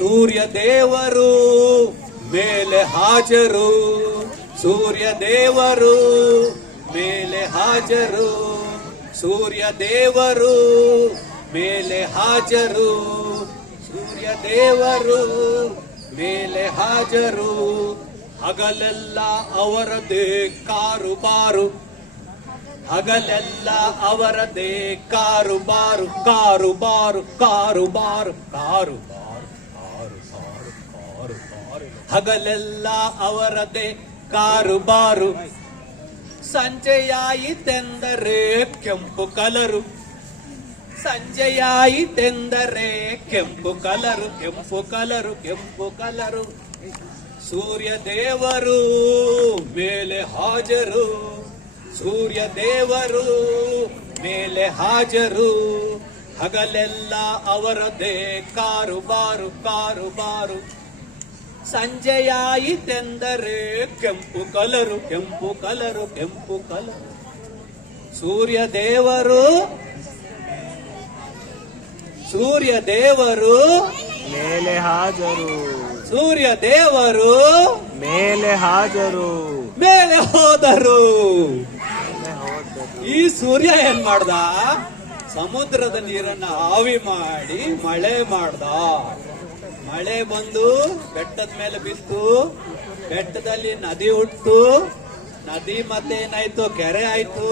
ಸೂರ್ಯ ದೇವರು ಮೇಲೆ ಹಾಜರು, ಸೂರ್ಯ ದೇವರು ಮೇಲೆ ಹಾಜರು, ಸೂರ್ಯ ದೇವರು ಮೇಲೆ ಹಾಜರು, ಸೂರ್ಯ ದೇವರು ಮೇಲೆ ಹಾಜರು. ಹಗಲೆಲ್ಲ ಅವರದೇ ಕಾರುಬಾರು, ಹಗಲೆಲ್ಲ ಅವರದೇ ಕಾರುಬಾರು, ಕಾರುಬಾರು ಕಾರುಬಾರು ಕಾರುಬಾರು ಕಾರುಬಾರು ಕಾರುಬಾರು. ಹಗಲೆಲ್ಲ ಅವರದೇ ಕಾರುಬಾರು. ಸಂಜೆಯಾಯಿತೆಂದರೆ ಕೆಂಪು ಕಲರು, ಸಂಜೆಯಾಯಿತೆಂದರೆ ಕೆಂಪು ಕಲರು, ಕೆಂಪು ಕಲರು ಕೆಂಪು ಕಲರು. ಸೂರ್ಯ ದೇವರು ಮೇಲೆ ಹಾಜರು, ಸೂರ್ಯ ದೇವರು ಮೇಲೆ ಹಾಜರು. ಹಗಲೆಲ್ಲ ಅವರದೇ ಕಾರುಬಾರು, ಕಾರುಬಾರು. ಸಂಜೆಯಾಯಿತೆಂದರೆ ಕೆಂಪು ಕಲರು, ಕೆಂಪು ಕಲರು ಕೆಂಪು ಕಲರು. ಸೂರ್ಯ ದೇವರು, ಸೂರ್ಯ ದೇವರು ಮೇಲೆ ಹಾಜರು, ಸೂರ್ಯ ದೇವರು ಮೇಲೆ ಹಾಜರು, ಮೇಲೆ ಹೋದರು. ಈ ಸೂರ್ಯ ಏನ್ ಮಾಡ್ದ? ಸಮುದ್ರದ ನೀರನ್ನ ಆವಿ ಮಾಡಿ ಮಳೆ ಮಾಡ್ದ. ಮಳೆ ಬಂದು ಬೆಟ್ಟದ ಮೇಲೆ ಬಿತ್ತು, ಬೆಟ್ಟದಲ್ಲಿ ನದಿ ಹುಟ್ಟು, ನದಿ ಮತ್ತೆ ಏನಾಯ್ತು? ಕೆರೆ ಆಯ್ತು.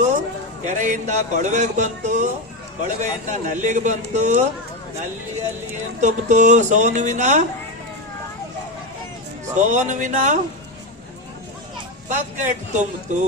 ಕೆರೆಯಿಂದ ಕೊಳವೆಗೆ ಬಂತು, ಕೊಳವೆಯಿಂದ ನಲ್ಲಿಗೆ ಬಂತು, ನಲ್ಲಿಯಲ್ಲಿ ಏನ್ ತುಂಬಿತು? ಸೋನುವಿನ ಬಕೆಟ್ ತುಂಬಿತು.